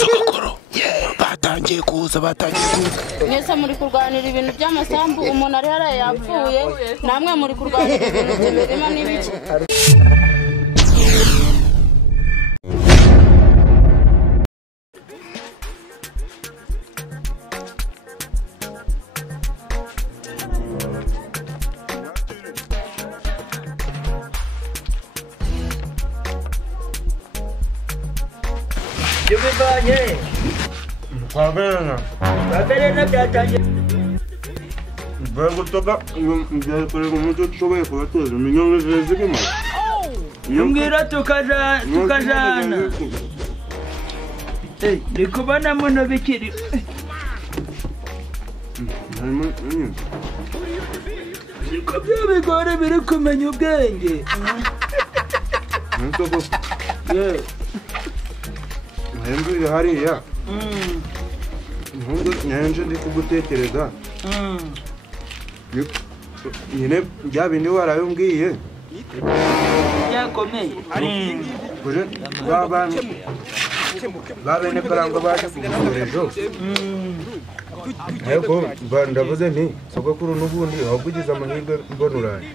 Sokokoro batangiye kuza mwese muri kurwanira ibintu by'amasambu umuntu ari hariya yapfuye namwe muri kurwanira ibintu by'imirima n'ibiki Jumibanye Kwabena byatangiye bagutoka kuri umuto tushoboye kubateza minyonge zezigima Mbwira tukajana ndikubona muno bikiri Niko byabigore biri kumenya ubwenge Ntoko Nahembwe hariya Nanje ndi kugutekereza nyine bya bindi warayombwiye byakomeye kuri babene karangwa baje kugusorejo ariko ndavuze nti sogokuru n'ubundi wagugize amahirwe mbonuranye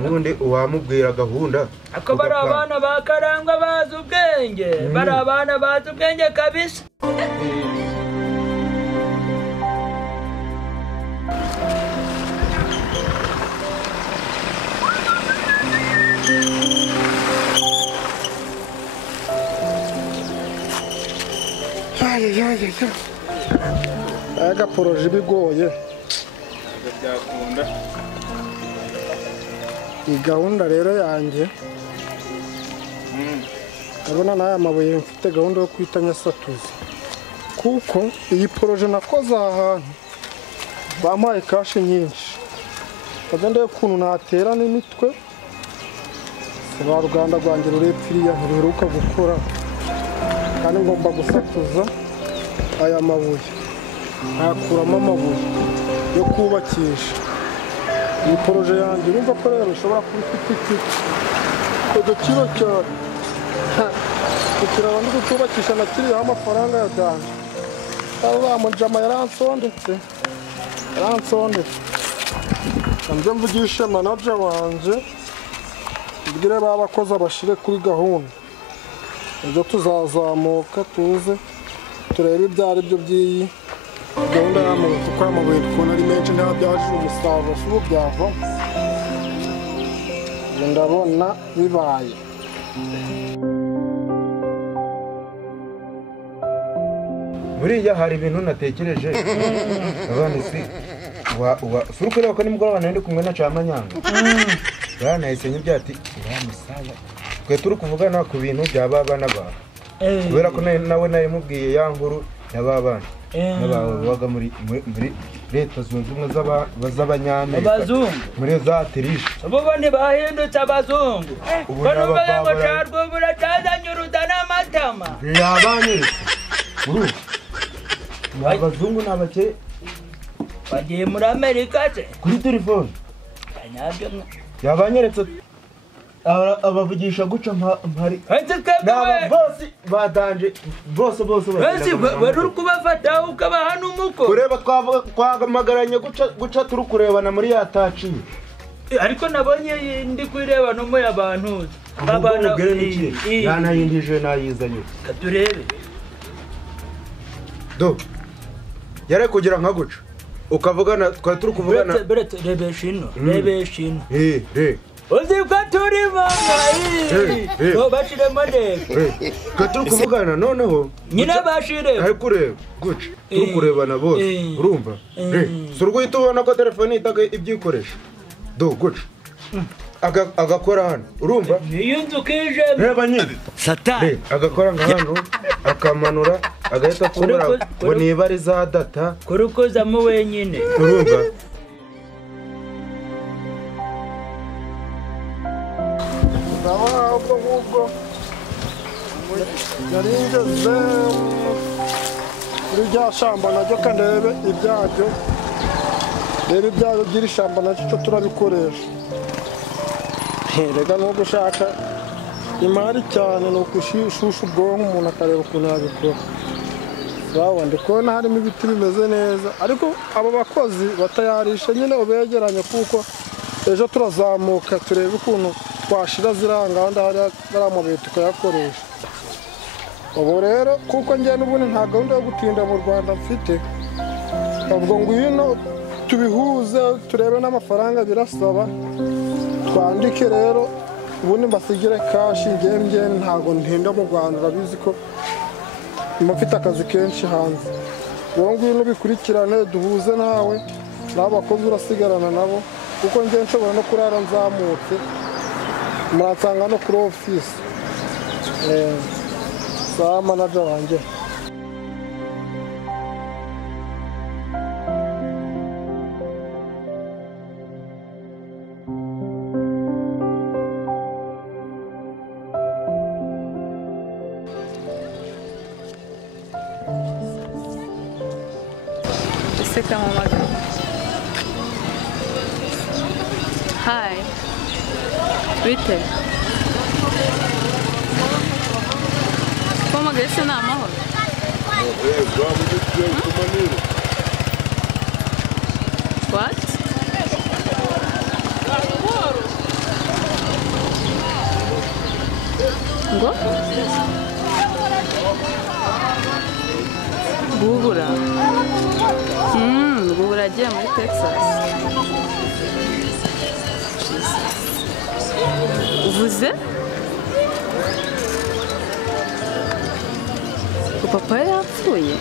n'ubundi uwamubwira gahunda ako bari abana ba karangwa bazi ubwenge bari abana bazi ubwenge kabisa Aga poroje bigoye byakunda iyi gahunda rero yanjye abona n'aya mabuye mfite gahunda yo kwita nyasatuzi kuko iyi poroje nakoze ahantu bampaye kashi nyinshi bagenda ukuntu natera n'imitwe ba ruganda rwanjye rurepfiriya ntiruheruka gukora kandi ngomba gusatuza aya mabuye nkakuramo amabuye yo kubakisha iyi poroje yanjye urumva ko rero ushobora kuba ufite udukiro cyane kugira ngo ndikubakisha na kiriho amafaranga ya danje aba mujama yaransondetse nze mvugishe manager wanje mbwire babakozi abashire kuri gahunda ejo tuzazamuka tuze turebe ibyo ari byo by'iyi gahunda y'amabuye kuko amabuye twabona ari menshi nta byaje umusaruro ubu byava ndabona bibaye buriya hari ibintu natekereje abana si suri kureba ko nimugoroba nari ndi kumwe na Camanyanga nahise nyibyati uramusaya twe turi kuvugana ku bintu byaba abana bawe kubera ko nawe nari mubwiye ya nkuru y'ababana n'ababaga muri leta zunze ubumwe z'abanyamerika muri za tirisha bo ntibahindutse abazungu ko numvaga ngo carwo buracazanye uruda n'amatama yabanyeretse abazungu ni abake bagiye muri Amerika se kuri telefone yabanyeretse abavugisha guca mpari bose badanje bose wari uri kubafata ukabaha n'umuko kureba twamagaranye guca turi kurebana muri yataciye ariko nabonye ndi kwireba no mu abantu abana yanayindije nayizanye turebe do yare kugira nka guca ukavugana twari turi kuvugana rebeshino uzi ko turi mama bashiremo neza twe turi kuvugana noneho nyine bashire ari kureba guca turi kurebana bose urumva si urwihita ubona ko telefone itaga ibyikoresha do guca agakora hano urumva niyo nzu kije reba nyine satani agakora nka hano akamanura agahita kubura ngo niba ari za data kurukozamo wenyine urumva ahubwo nari ngeze muri rya shamba naryo kandebe ibyaryo rero ibyaro by'iri shamba nacyo turabikoresha reka no gushaka imari cyane ni ukushusha ubwonko umuntu akareba ukuntu yabikora. Sawa, ndi kubona harimo ibiti bimeze neza ariko abo bakozi batayarisha nyine ubegeranye kuko ejo turazamuka turebe ukuntu twashira ziranganda hariya amabuye tukayakoresha. Ubu rero kuko njye n'ubundi nta gahunda yo gutinda mu Rwanda mfite, ubwo ngwino tubihuze turebe n'amafaranga birasaba twandike rero ubundi mbasigire kashi. Njye ntago ntinda mu Rwanda, urabizi ko mfite akazi kenshi hanze. Ubu ngwino bikurikirane duhuze nawe n'abakozi urasigarana nabo kuko njye nshobora no kurara nzamutse muransanga no kuri office. Sawa manager wanjye. Hi. Bite? Como gese na amahoro? What? Ngo? Bubura. Bubura agiye muri Texas. Uvuze? Papa yapfuye?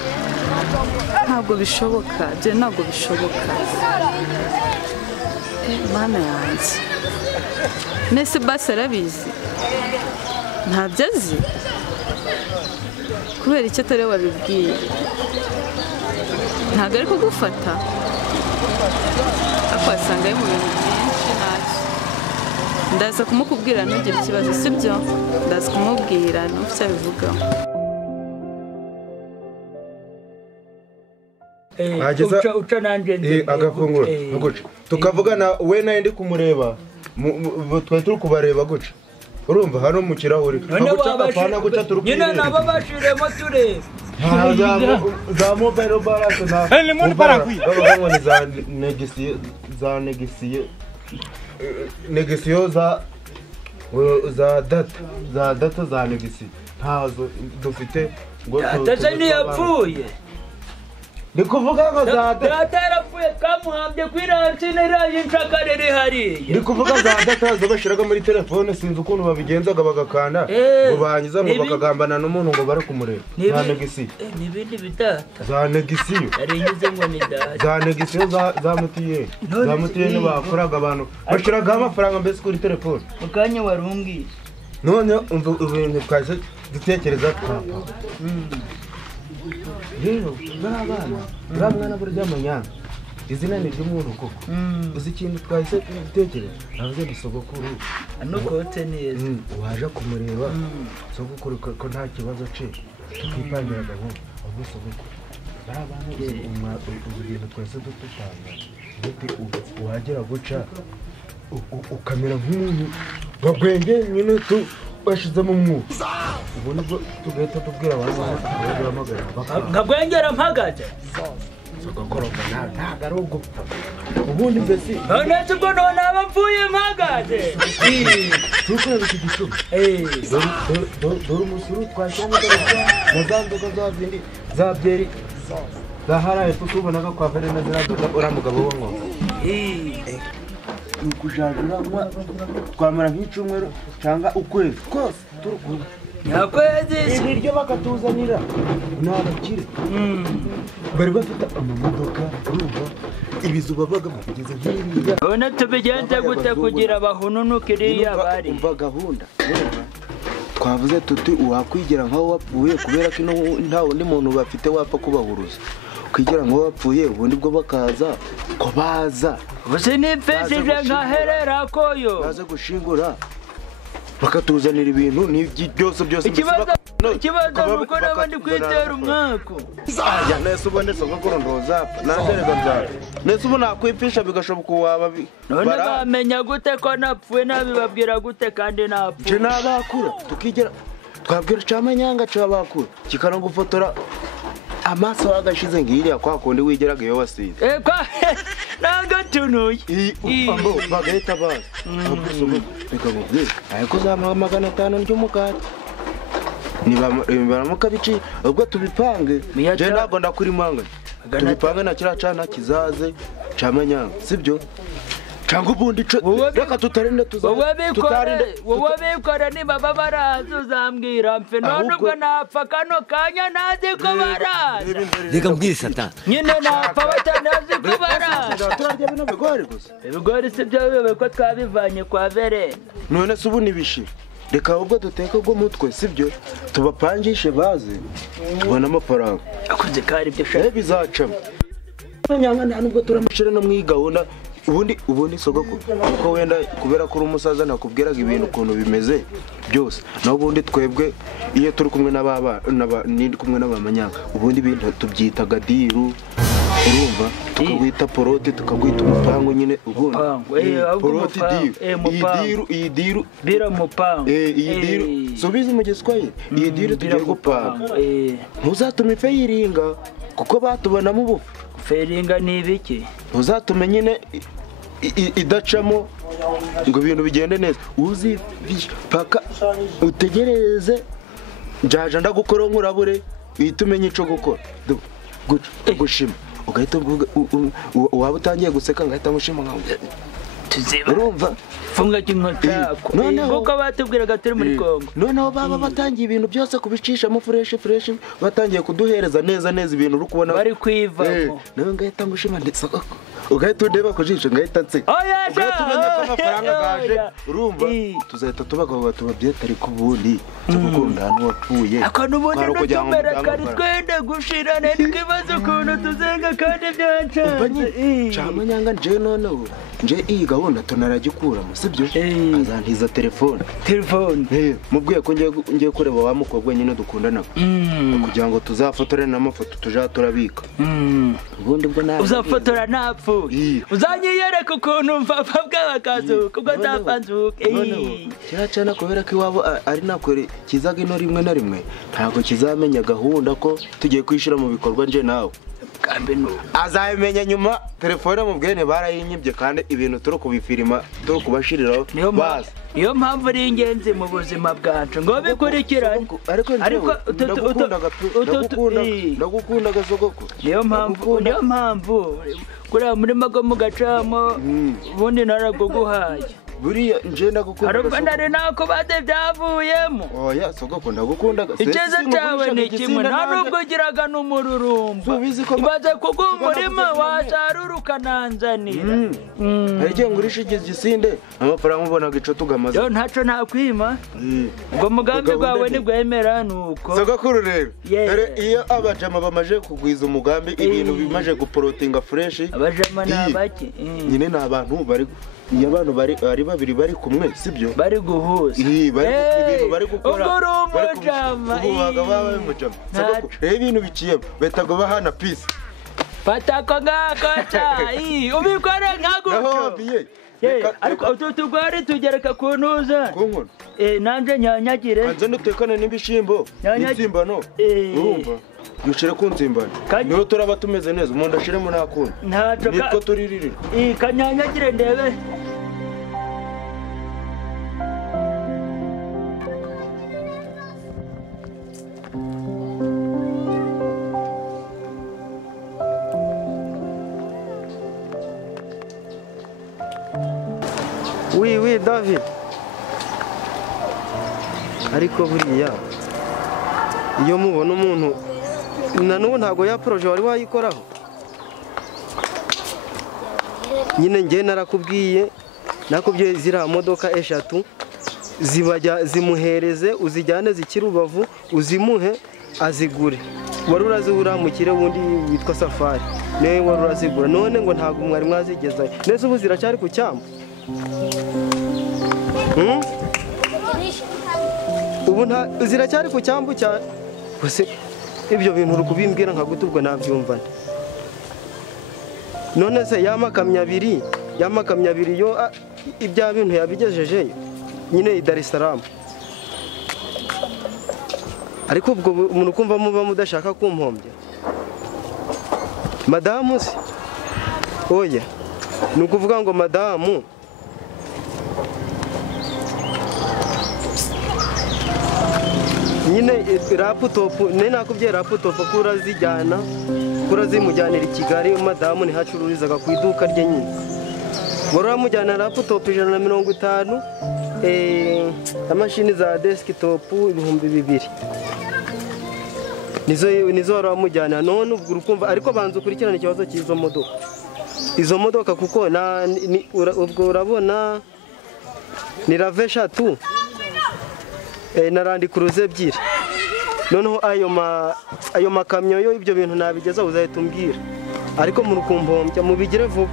Ntabwo bishoboka, byo ntabwo bishoboka. Mana yanjye. Nese basi arabizi? Ntabyo azi? Kubera icyo atari wabibwiye? Ntabwo ari kugufata? Ako wasanga ari mu bintu byinshi ntacyo. Ndaza kumukubwira ntugire ikibazo, sibyo? Ndaza kumubwira ntufite abivugaho. Uca nanjye nzi agafungura guca tukavugana we nawe ndi kumureba twari turi kubareba guca urumva hano mu kirahuri apana guca turi nyine nabo bashiremo tureba za mobile balance za negisiyo za data za negisiyo ntazo dufite ngo data ntiyapfuye. Ndi kuvuga ngo za data yarapfuye twamuhambye kuri rantine iraje inshakarere hariya. Ndi kuvuga za data zo bashiraga muri telefone sinzi ukuntu babigenzaga bagakanda ngo banyiza ngo bakagambana n'umuntu ngo bare kumureba. Za negisiyo n'ibindi bidata za negisiyo arinyuze ngo ni data za negisiyo za mutiyeni bakoraga abantu bashiraga amafaranga mbese kuri telefone mukanya warumbwiye none ibintu twase dutekereza papa rero abana mwana burya amanyanga izina ni ry'umuntu koko uzi ikintu twahise dutekereza navuze gisogokuru anukote neza waje kumureba sogokuru ko nta kibazo ce twipangira gahunda ahubwo sogokuru barabana ibintu twese dututanga ndetse wagera guca ukamera nk'umuntu wagwenge nyine bashizemo umwuka ubu nibwo tugahita tubwira abantu bahamagara nkagwengera mpagaze sogokoroka ntabwo ari ugupfa ubundi mbese none ubwo none aba mvuye mpagaze tukureba iki gicuma dore umusuru twashyiramo na za nzoga za zindi za byeri za haraye tutubonaga kwa verena ziradoda uriya mugabo w'inkovu ni ukujajuranywa twamara nk'icyumweru cyangwa ukwezi kose turi kumwe nyakwezi ibiryo bakatuzanira ni abakire bari bafite amamodoka urumva ibizu babaga bageze nk'iriya none tubigenze gute kugira bahununuke iriya bari umva gahunda twavuze tuti wakwigira nk'aho wapfuye kubera ko nta wundi muntu bafite wapfa kubahuruza kwigira ngo wapfuye ubundi bwo bakaza ko baza gusa nipfeshije nkaherera koyo baze gushingura bakatuzanira ibintu byose ikibazo nuko n'abandi kwitera umwako aya nese ubone sogokuru ndozapfa nanderega nzara nese ubu nakwipfisha bigashoboka waba none bamenya gute ko napfuye nabibabwira gute kandi napfuye je nabakura tukigera twabwira camanyanga cabakura kikana gufotora amaso wagashize ngiriya kwa kundi wigeraga yo wasize kwa nagatunuye ambo bagahita baza reka mubwire ariko zamara 500 ry'umukati baramuka bici ubwo tubipange je ntabwo ndakuri manga tubipange na kira cana kizaze camanyanga sibyo cyangwa ubundi reka tutarinde wowe bikora niba baraza uzambwira mfe none ubwo napfa kano kanya ntazi ko baraza reka mbwire Satani nyine napfa batanazi ko baraza turarya bino bigori gusa ibigori si byo bibe ko twabivanye kwa Verena none se ubu nibishi reka ubwo duteka ubwo mutwe sibyo tubapangishe baze tubona amafaranga akunze kari byo shaka bizacamo nyanga nta nubwo turamushira no mwigahunda ubundi sogoko kuko wenda kubera ko umusaza nakubwiraga ibintu ukuntu bimeze byose naho ubundi twebwe iyo turi kumwe n'indi kumwe n'abamanyanga ubundi bintu tubyitaga diru urumva tukagwita porote tukagwita umupango nyine ubundi porote diru iyi diru bira mupango iyi diru subizi mu giswahili iyi diru tugiye gupanga ntuzatume ife yiringa kuko batubonamo ubufu feringa ni ibiki ntuzatume nyine idacamo ngo ibintu bigende neza uzi paka utegereze njaja ndagukora nkurabure uhita umenya ico gukora gushima ugahita waba utangiye guseka ngahita mushima nkawe urumva funga kinkotako kuko batubwiraga turi muri Kongo noneho baba batangiye ibintu byose kubicishamo fresh batangiye kuduhereza neza ibintu uri kubona bari kwivamo nawe ngahita ngushima ndetse ugahita udeba kujisha ngahita nseka ugahita umenya ko amafaranga gaje urumva tuzahita tubagaho tubabyeta ariko ubundi tugukunda hano wapfuye ako n'ubundi nutumera kari twende gushirana n'ikibazo ukuntu tuzenga kandi byancanze camanyanga nje noneho nje iyi gahunda tunaragikuramo sibyo azantiza telefone mubwiye ko ngiye kureba wa mukobwa nyine dukundana kugira ngo tuzafotore n'amafoto tuja turabika ubundi bwo nawe uzafotora napfu uzanyiyereka ukuntu mpfa bw'abakazuka ubwo nzapanzuka kiracana kubera ko iwabo ari nakwere kizaga ino rimwe na rimwe ntabwo kizamenya gahunda ko tugiye kwishira mu bikorwa nje nawe azabimenya nyuma telefone mubwene barayinyibye kandi ibintu turi kubifirima turi kubashiriraho bazi niyo mpamvu ari ingenzi mu buzima bwacu ngo bikurikirane ariko ndagukunda gasogoko niyo mpamvu kuriya murima go mugacamo ubundi naraguguhaye buriya nje ndagukunda ariko nari nako bade byavuyemo oya sogoko ndagukunda iceze cyawe ni kimwe nta nubwo ugiraga n'umururumba ibaze kugumurima wasarura ukananzanira ariko ngurisha igisinde amafaranga ubonaga ico tugamaze yo ntaco nakwima ngo mugambi gwawe nigwemera nuko sogokuru rero dore iyo abajama bamaje kugwiza umugambi ibintu bimaje guporotinga fresh abajama nabaki nyine nabantu bari iyo abantu bari babiri bari kumwe sibyo bari guhuza ibintu bari gukora ububaga bawe mujama reba ibintu biciye betago bahana peace patako ngako cyayi ubikore nkaguco ariko utugwari tugereka kuntuza kunkono nanje nyanyagire kanze nutekane n'ibishimbo n'insimbano urumva yushire kunzimbana niho turaba tumeze neza umuntu ashiremo nakundi nitwo turiririra kanyanyagire ndebe Oui, David. Ariko buriya iyo mubona umuntu na n'ubu ntabwo ya projet wari wayikoraho nyine nge narakubwiye ziriya modoka 3 zimuhereze uzijyane zikiri Rubavu uzimuhe azigure wari urazihura mu kire wundi witwa Safari niwe wari urazigura none ngo ntabwo mwari mwazigezayo nese ubu ziracyari ku cyambu ubu ziracyari ku cyambu cyane gusa ibyo bintu uri kubimbwira nka gute ubwo nabyumva none se yamakamya abiri yo ibya bintu yabigejejeyo nyine i Dar es Salaam ariko ubwo umuntu kumva muba mudashaka kumpombya madamu se oya ni ukuvuga ngo madamu nyine laptop ne nakubye laptop kurazimujyanira i Kigali madamu ntihacururizaga ku iduka rye nyine baramujyana laptop 150 amashini za desktop 2000 nizo baramujyana none ubwo urukumva ariko banze ukurikirana ikibazo cy'izo modoka izo modoka kuko ubwo urabona ni Rave 3 na Land Cruiser 2 noneho ayo makamyo yo ibyo bintu nabigeza uzahita umbwira ariko mu rukumbombya mubigire vuba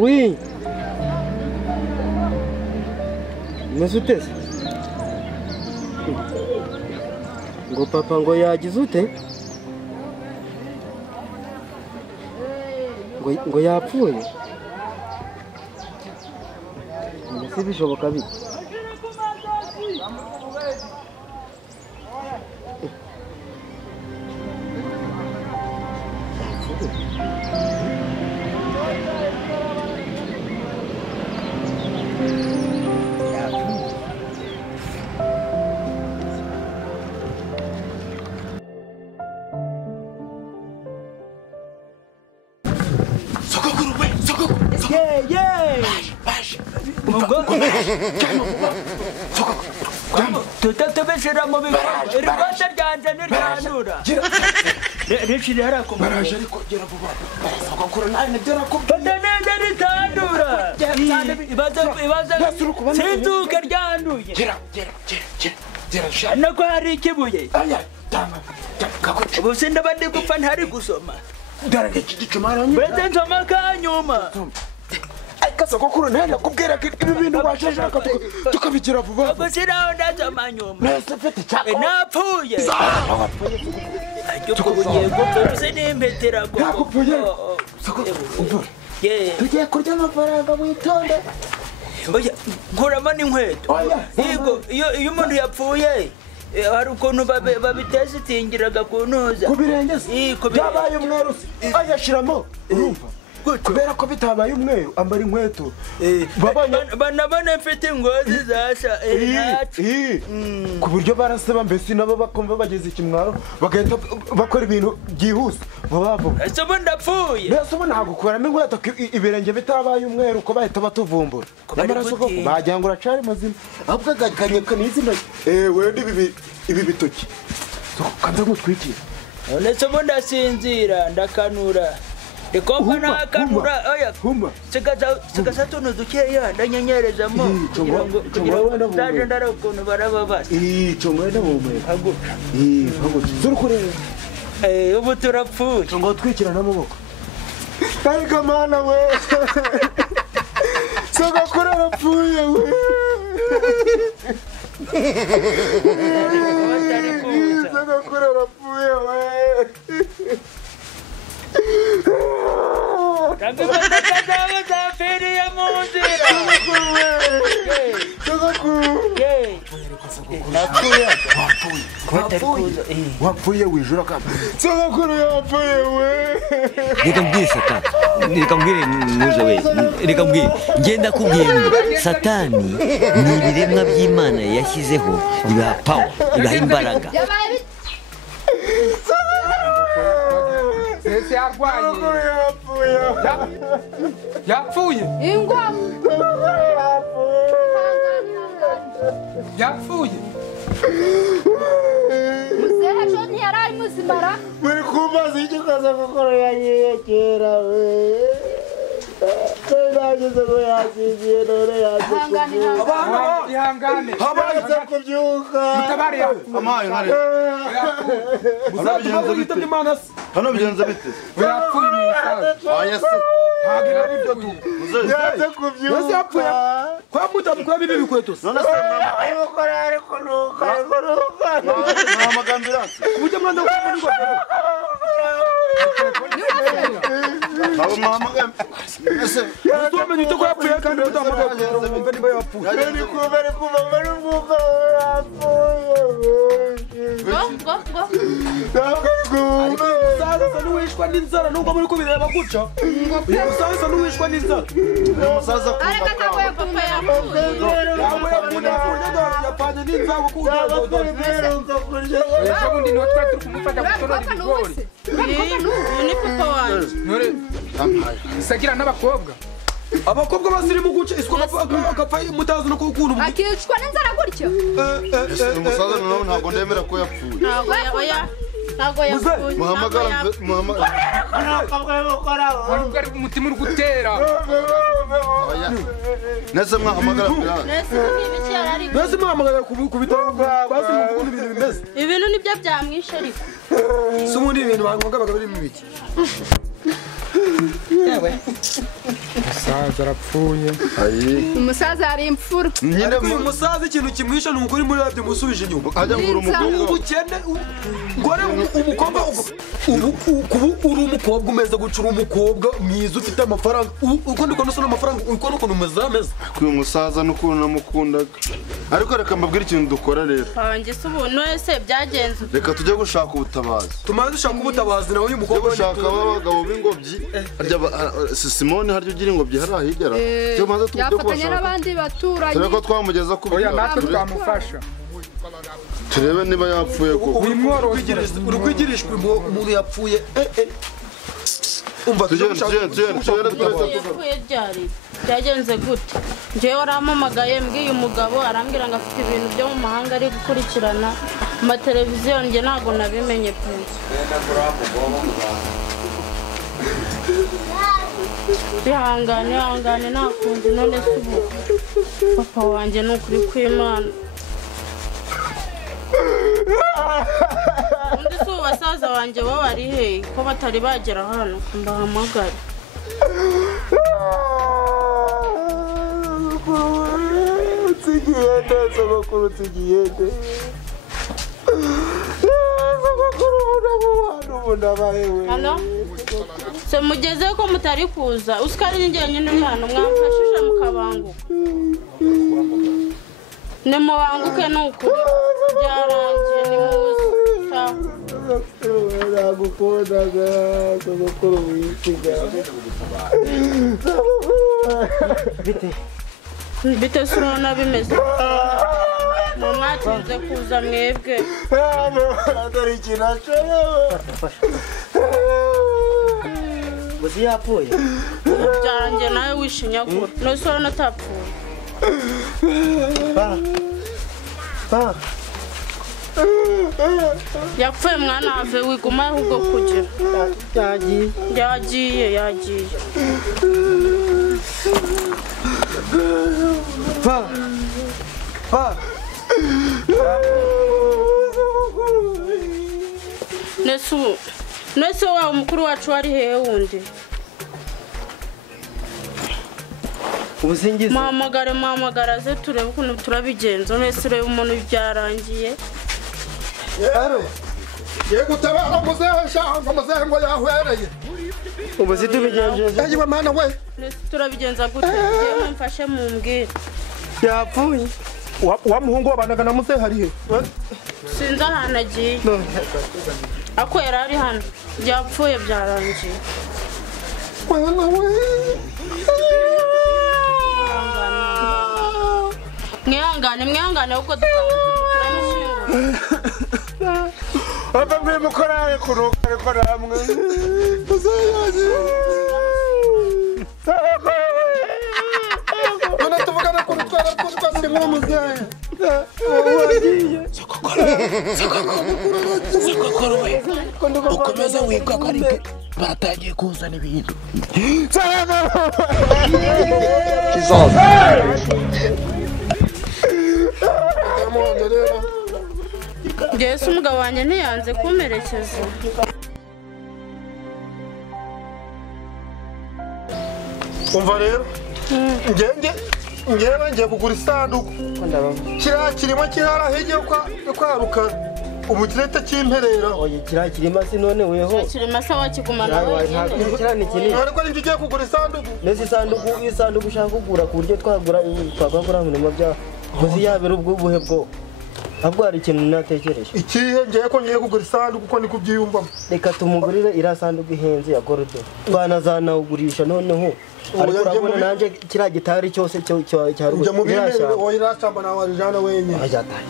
oui mesutese ngo papa ngo yagize ute ngo yapfuye mbese bishoboka bite tutatubeshera mu bikorwa irigota ryanje niryanura rishiri harakumaraje ariko gera vuba bakakura nawe nibyo rakubye neza ritandura ibaza sinzuka ryanduye gera nako hari ikibuye ubu sindaba ndi gupfa ntari gusoma darage kigicumara nyine bete nsoma kanyuma Sogokuru nani nakubwira ko ibi bintu bashashaka tukabigira vuba gusiraho ndasoma nyuma napfuye ariko ugiye gupfa sinimpetera go nakupfuye tugiye kurya amafaranga witonde oya nkuramo n'inkweto yego iyo umuntu yapfuye hari ukuntu babitesitingiraga ku ntuza ku birenge se byabaye umweru ayashiramo urumva kubera ko bitabaye umweru ambara inkweto banabone mfite ingozi zasha ku buryo baraseba mbese nabo bakumva bageze ikimwaro bagahita bakora ibintu byihuse vuba ese ubu ndapfuye mbese ubu ntabwo ukuramo inkweto ibirenge bitabaye umweru ko bahita batuvumbura n'amaraso koko bagira ngo uracari muzima ahubwo agakanyeka n'izina wenda ibi bitoki kanza ngutwikire ndetse ubu ndasinzira ndakanura Rekomba nakanura oya sigaza tuno dukeya ndanyenyerezamo kugira ngo ndaje ndara ukuntu barababasa chomwenda mumwe haguca zurukurere ubu turapfuye ngo twikira n'amaboko ariko mana we sogokuru arapfuye we sogokuru arapfuye we wapfuye wijura kama sogokuru yapfuye we reka mbwire satani reka mbwire nuza we reka mbwire ngenda kubwira ngo satani ni ibiremwa by'Imana yashyizeho bibaha power bibaha imbaraga ese yapfuye ingwa yapfuye muzehe ejo ntiyari muzimara muri kumbaza icyo ukaza gukora yanyiyekera we nageze ngo yasinziye none ihangane yaje kubyuka mutabare amaye nkare uzabigenza bite hano bigenza bite yapfuye umusaza aya se ntabwo ari ibyo tu yaje kubyuka kwa mutamu kwa bibi bikweto none se ukora ariko nuka amagambo iranse mujye mwana ngo abo mahamagara ese utumenye icyo yapfuye kandi mutahamagara umva niba yapfuye ari kuva muri umwuka umusaza n'uwishwa n'inzara nubwo muri kubireba guca uyu musaza n'uwishwa n'inzara umusaza ariko ntabwo papa yapfuye yapfanye n'inzara kuko ejo bundi niho twari turi kumufata gutonora ibigori uyu ni papa wanjye isagira n'abakobwa abakobwa basiri mu guca iswa agapfa mutazi no kukuntu akicwa n'inzara gutyo umusaza nawe ntabwo ndemera ko yapfuye ntabwo yapfuye muhamagara ntabwo ari umutima uri gutera nese mwahamagara nese muhamagara ku bitaro basi mu kundi ibintu bimeze ibintu nibyo byamwishe ariko si ubundi ibintu bavugaga biri mu biki umusaza arapfuye umusaza ari imfura ariko uyu musaza ikintu kimwisha ni ukuri muri rabyo musubije inyuma ajya ngura umukobwa ubukene ngore umukobwa uri umukobwa umeze guca uri umukobwa mwiza ufite amafaranga uko ndiko nusa n'amafaranga uko nuko numeze ameze uyu musaza n'ukuntu namukundaga ariko reka mbabwire ikintu dukora rero wanjye se ubu wese byagenze reka tujye gushaka ubutabazi tumaze dushaka ubutabazi nawe uyu tujye mukobwa gushaka abagabo b'ingobyi Simoni harya ugira ingobyi hari ahigera yafatanya n'abandi baturanyi turebe ko twamugeza ku oya natwe twamufasha turebe niba yapfuye koko uri kwigirishwa umuntu yapfuye umva yapfuye ryari byagenze gute njyewe warampamagaye mbwiye umugabo arambwira ngo afite ibintu byo mu mahanga ari gukurikirana amateleviziyo njye ntabwo nabimenye pe ihangane nakunze none se ubu papa wanjye ni ukuri kw'Imana undi si ubu basaza wanjye bo bari hehe ko batari bagera hano mbahamagare hano se mugeze ko mutari kuza usikari njyenyine uri hano mwamfashije mukabanguka nimubanguke ni ukuri byarangiye nimuze nagukundaga sogokuru wisiga bite se urabona bimeze mwatinze kuza mwebwe dore ikintu ashoboye gusa yapfuye byarangiye nawe wishinyagura nose urabona atapfuye yapfuye mwana wave wiguma ahubwo kugira yagiye nese wawe umukuru wacu wari hehe wundi ubusingizi muhamagara ze turebe ukuntu turabigenza nese urebe umuntu byarangiye ye gutabara muzehe shanga muzehe ngo yahwereye ubu si tubigenjeje yewe mana we nese turabigenza gute yewe mfashe mumbwire yapfuye wa muhungu wabanaga na muzehe ari he sinzi ahantu agiye ako yari ari hano byapfuye byarangiye mwana we mwihangane ahubwo turamushyingura ava mwimukorare kuruka ariko namwe none tuvugana kuri twe barapfuka ndi nk'umuzehe sokokoro we ukomeza wibwa ko ari batangiye kuzana ibintu Yesu umugabo wanjye ntiyanze kumerekeza. umva rero ngiye kugura isanduku kiriya kirimo kirara hirya yo kwaruka ubu kirete cy'imperera oye kiriya kirima si none weho kirima se wakigumana wenyine kiriya ni kinini ariko ninjye ugiye kugura isanduku neza isanduku ushaka kugura ku buryo twagura mu mirimo bya muzi yabera ubwo buhe bwo ahubwo hari ikintu natekereje ikihe ngiye ko ngiye kugura isanduku ko ndi kubyiyumvamo reka tumugurire iriya sanduku ihenze ya gordo twanazanawugurisha noneho ariko urabona nanjye kiriya gitari cyose ujya mu bimereze oya iracamba nawe warijana wenyine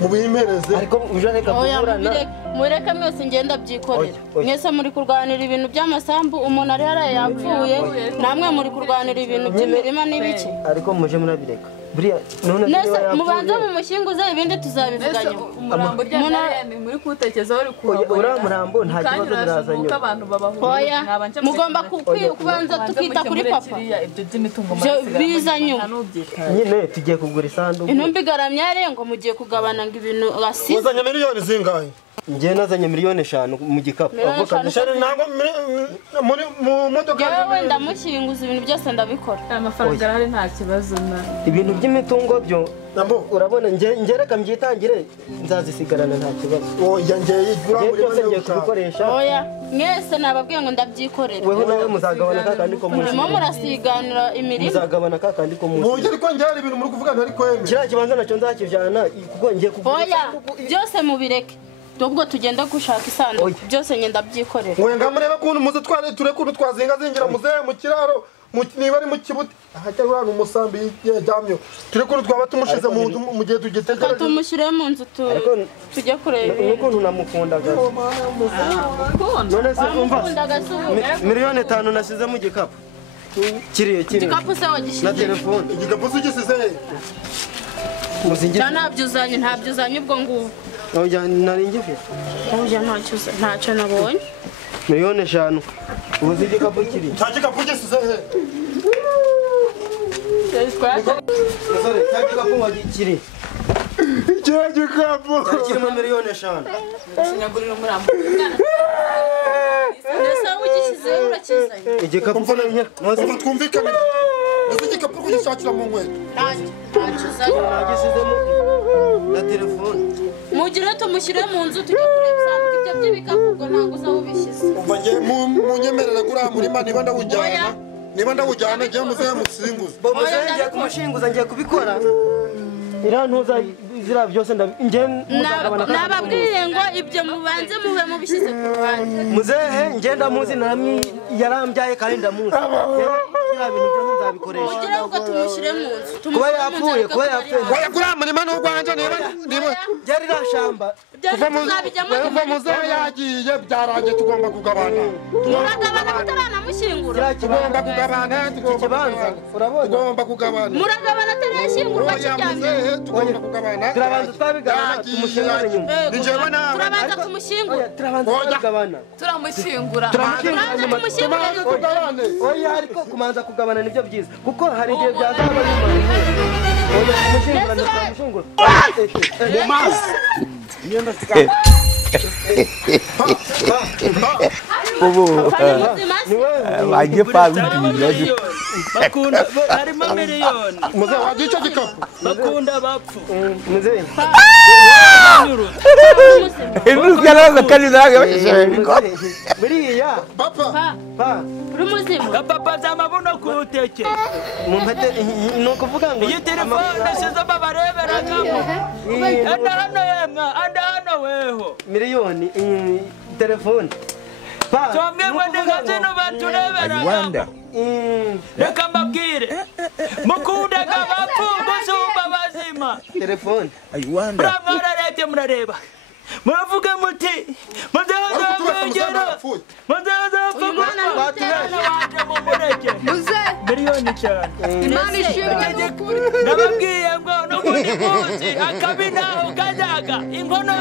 mu bimereze ariko uje reka kuburana mureke mwese ngenda byikorera mwese muri kurwanira ibintu by'amasambu umuntu ari hariya yapfuye namwe muri kurwanira ibintu by'imirima n'ibiki ariko muje murabireka nese mubanza mu mushinguze ibindi tuzabivuganya umurambo ryane muri kutekerezaho uri kuhabona uriya murambo nta kibazo birazanye oya mugomba kubanza tukita kuri papa biza nyuma nyine tugiye kugura isanduku intumbi igaramye ngo mugiye kugabana ngo ibintu asize uzanye miliyoni zingahe njye nazanye miliyoni 5 mu gikapu ntabwo mu modoka yewe ndamushyinguza ibintu byose ndabikora amafaranga arahari nta kibazo na ibintu by'imitungo byo urabona njye reka mbyitangire nzazisigarana nta kibazo oya njye byose ngiye kubikoresha oya mwese nababwiye ngo ndabyikorera weho nawe muzagabana kakandi ko munsi murimo murasiganira imirimo muzagabana kakandi ko munsi mujye ariko njye hari ibintu muri kuvugana ariko kwemera kiriya kibanza nacyo nzakijana kuko ngiye kugura oya byose mubireke ubwo tugenda gushaka isanduku byose ngenda byikorera ngo ngamurebe kuntu muze ture kuntu twazinga zingira muzehe mu kiraro niba ari mu kibuti ahajya urana umusambi yajyamyo ture kuntu twaba tumushize mu nzu mu gihe tugitegereje tumushyire mu nzu tujye kureba ukuntu namukundaga none se umva miliyoni 5 nasize mu gikapu kiriye igikapu se wagishyize na telefone igikapu se ugisize ntabyo uzanye ubwo ngubwo oya nari ngifite oya ntacyo nabonye miliyoni 5 uzi igikapu kiri nta gikapu ugisize musore cya gikapu wagikiri cya gikapu kirimo miliyoni 5 sinyagurira umurambo ndetse ugishyize urakizanye igikapu mfana twumvikane ndetse igikapu kugishakira mu nkweto ntacyo uzanye nagisizemo na telefone mugire tumushyire mu nzu tujye kureba isanduku ibyo by'ibikapu ubwo ntabwo uzaba ubishyize umva njye munyemerere kuriya murima niba ndawujyana njye muzehe musinguze muzehe ngiye kumushinguza ngiye kubikora iriya ntuza ziriya byose nababwiye ngo ibyo mubanze mube mubishyize ku ruhande muzehe ngenda muzi yarambyaye kandi ndamuzi biriya bintu byose nzabikoresha mugire ubwo tumushyire mu nzu kuba yapfuye kuriya murima ni urwanjye niba ryari ririya shamba kuva muzehe yagiye byarangiye tugomba kugabana muragabana mutaranamushyingura tugomba kugabana tugomba kugabana muragabana atarashyingurwa kijyambere tugomba kugabana turabanza twabigabana tumushyingura nyuma ni njyewe nawe turabanza kumushyingura turabanza twabigabana turamushyingura tubanze tugabane oya ariko kumanza kugabana nibyo byiza kuko hari igihe byazaba nyuma oya kumushyingura ntituramushyingura mu mazi bajye pabibwira bakunda harimo miliyoni muzehe wagiye icyo gikapu bakunda bapfu muzehe inuka nazo kandi zaga buriya papa uri muzima gapapa z'amabuno ku ruteke ni ukuvuga ngo iyi telefone sizamo bareberagamo anda hano yemwa anda hano weho miliyoni telefone twamwe ngo ndeka zino batureberagamo reka mbabwire mukundaga bapfu gusumba bazima telefone murarebye murareba muravuga muti muzaza mwegera muzaza waje mu mureke miliyoni cyane imana ishimwe nababwiye ngo buri munsi akabinaho kajyaga inkono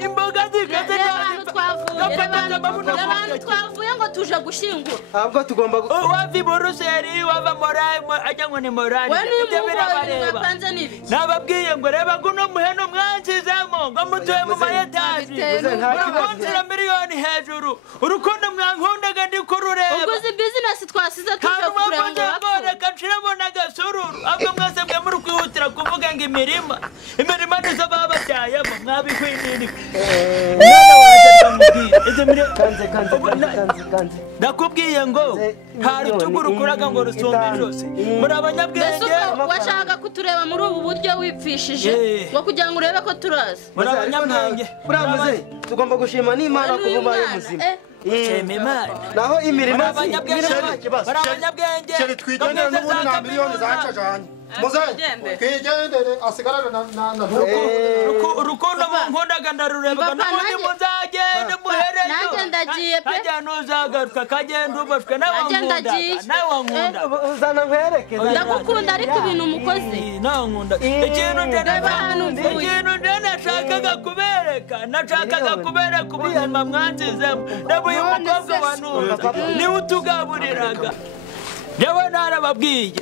imboga zikaze abantu twavuye ngo tuje gushingura ahubwo tugomba wava Buruseli wava Morayi ajya ngo ni Morayi ibyo birabareba nababwiye ngo reba guno muheno mwansizemo ngo mutuye mu mayetaji urukunsira miliyoni hejuru urukundo mwankundaga ndi kurureba ubwo izi bizinesi twasize tuje kureba ngo bapfe reka nshiramo n'agasururu ahubwo mwese mwe muri kwihutira kuvuga ngo imirima nizo bababyayemo mwabikwindirika ndakubwiye ngo nta rutugu rukuraga ngo rusumbe ijosi muri abanyabwenge washaka kutureba muri ubu buryo wipfishije ngo kugira ngo urebe ko turaza muri abanyabwenge buramuze tugomba gushima n'Imana kuba ubaye muzima shema Imana naho imirimo abanyabwenge sheri twigendere n'ubundi nta miliyoni zacajanye muze twigendere asigarane na urukundo munkundaga ndarurebaga n'ubundi muzagende muhereyo nanjye ndagiye pe kajya ntuzagaruka kagenda ubashwe nawe wankunda uzana nkwerekeza ndagukunda ariko ibintu umukozi nawe nkunda ikintu nashakaga kubereka ubuzima mwanzizemo uyu mukobwa wanuza niwe utugaburiraga yewe narababwiye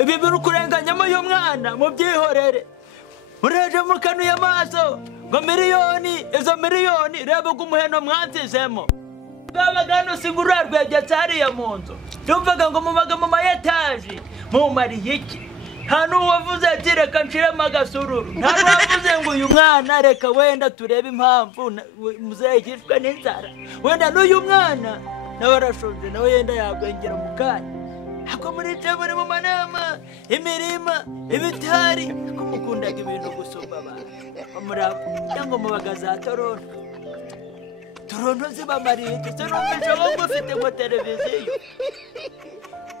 ibi biri kurenganyamo uyu mwana mubyihorere muraje mukanuye amaso ngo miliyoni izo miliyoni reba uko umuheno mwanzizemo bwabaga hano singura rwegetse hariya mu nzu yumvaga ngo mubaga mu mayetaji mumariye iki nta n'uwavuze ati reka nshiremo agasururu nta n'uwavuze ngo uyu mwana reka wenda turebe impamvu muzayigishwe n'inzara wenda n'uyu mwana nawe arashonje nawe yenda yagwengera mu kanya ako muricaye muri mu manama imirima ibitari ko mukundaga ibintu gusumba abantu cyangwa mubaga za Toronto zibamariye ndetse n'umwica wo gufite ngo televiziyo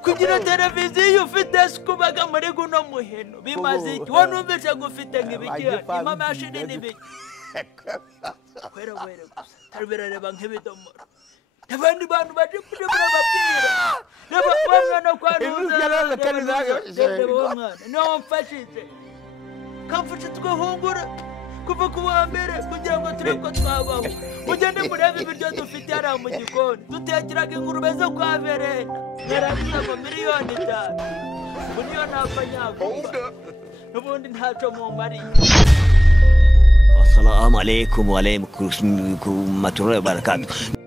kugira televiziyo ufite sikubaga muri guno muheno bimaze iki wowe numvise gufite nk'ibiki imamashini n'ibiki kwera gusa tarberareba nk'ibidomoro abandi bantu baje kuje barababwira reba bamwana kwanuza reba mwana no mfashije kamfashe twahungura kuva ku wa mbere kugira ngo turebe ko twabaho mugende murebe ibiryo dufite hariya mu gikoni dutekeraga ingurube zo kwa Verena yarabiza ngo miliyoni 5 ubu niyo napfa nyagomba n'ubundi ntaco mumariye. Assalamu alaikum wa rahmatullahi wa barakatuh.